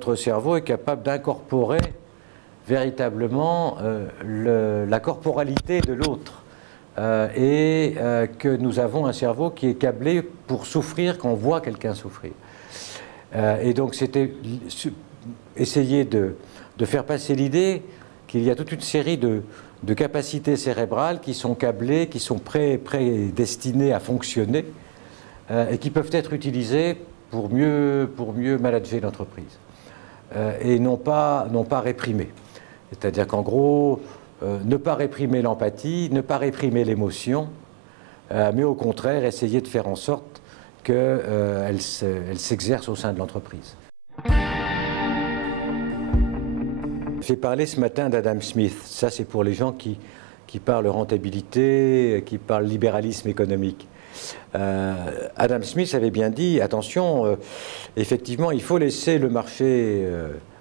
notre cerveau est capable d'incorporer véritablement la corporalité de l'autre et que nous avons un cerveau qui est câblé pour souffrir quand on voit quelqu'un souffrir. Et donc c'était essayer de faire passer l'idée qu'il y a toute une série de capacités cérébrales qui sont câblées, qui sont prédestinées à fonctionner et qui peuvent être utilisées pour mieux manager l'entreprise et non pas réprimées. C'est-à-dire qu'en gros, ne pas réprimer l'empathie, ne pas réprimer l'émotion, mais au contraire essayer de faire en sorte qu'elle s'exerce au sein de l'entreprise. J'ai parlé ce matin d'Adam Smith. Ça, c'est pour les gens qui parlent rentabilité, qui parlent libéralisme économique. Adam Smith avait bien dit, attention, effectivement, il faut laisser le marché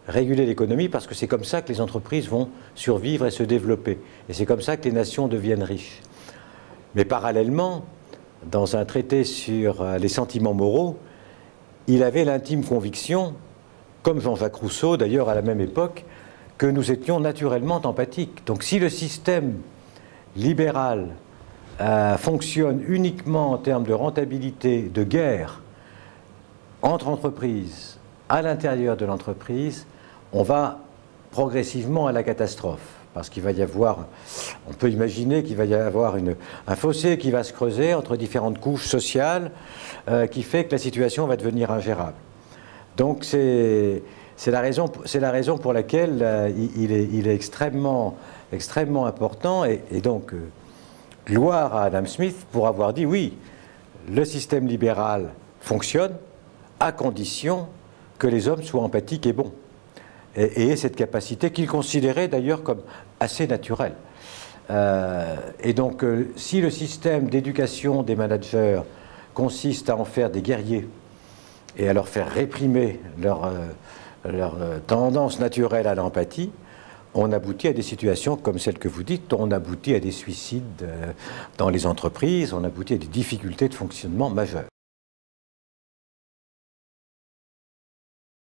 réguler l'économie parce que c'est comme ça que les entreprises vont survivre et se développer. Et c'est comme ça que les nations deviennent riches. Mais parallèlement, dans un traité sur les sentiments moraux, il avait l'intime conviction, comme Jean-Jacques Rousseau d'ailleurs à la même époque, que nous étions naturellement empathiques. Donc si le système libéral fonctionne uniquement en termes de rentabilité, de guerre entre entreprises, à l'intérieur de l'entreprise, on va progressivement à la catastrophe. Parce qu'il va y avoir, on peut imaginer qu'il va y avoir un fossé qui va se creuser entre différentes couches sociales qui fait que la situation va devenir ingérable. Donc c'est la raison pour laquelle il est extrêmement important et donc gloire à Adam Smith pour avoir dit oui, le système libéral fonctionne à condition que les hommes soient empathiques et bons et aient cette capacité qu'il considérait d'ailleurs comme assez naturelle. Et donc si le système d'éducation des managers consiste à en faire des guerriers et à leur faire réprimer leur tendance naturelle à l'empathie, on aboutit à des situations comme celles que vous dites, on aboutit à des suicides dans les entreprises, on aboutit à des difficultés de fonctionnement majeures.